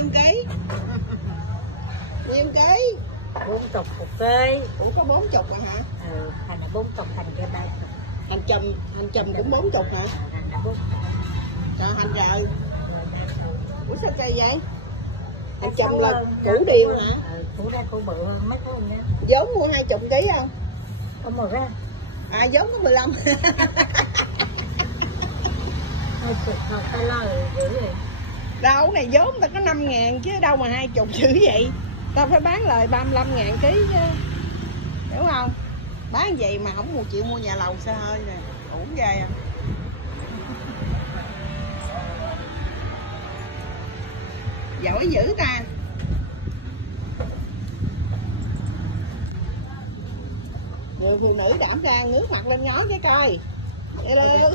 nhiêu ký? Nhiêu ký? 40 một ký. Ủa có 40 rồi hả? Thành là 40, thành kia 30. Hành trùm cũng 40 hả? Thành là 40. Trời hành trời. Ủa sao cây vậy? Hành trùm là củ điền hả? Củ ra củ bự hơn mấy cái nha. Giống mua 20 ký không? Có màu ra. À giống có 15. Thôi sụt thật ta lo dữ vậy. Đâu này vốn ta có 5.000 chứ đâu mà 20 dữ vậy. Tao phải bán lời 35.000 ký chứ. Hiểu không? Bán vậy mà không chịu mua nhà lầu xe hơi nè. Uổng ghê à. Giỏi dữ ta. Người phụ nữ đảm đang ngước mặt lên ngó cái coi. Hello.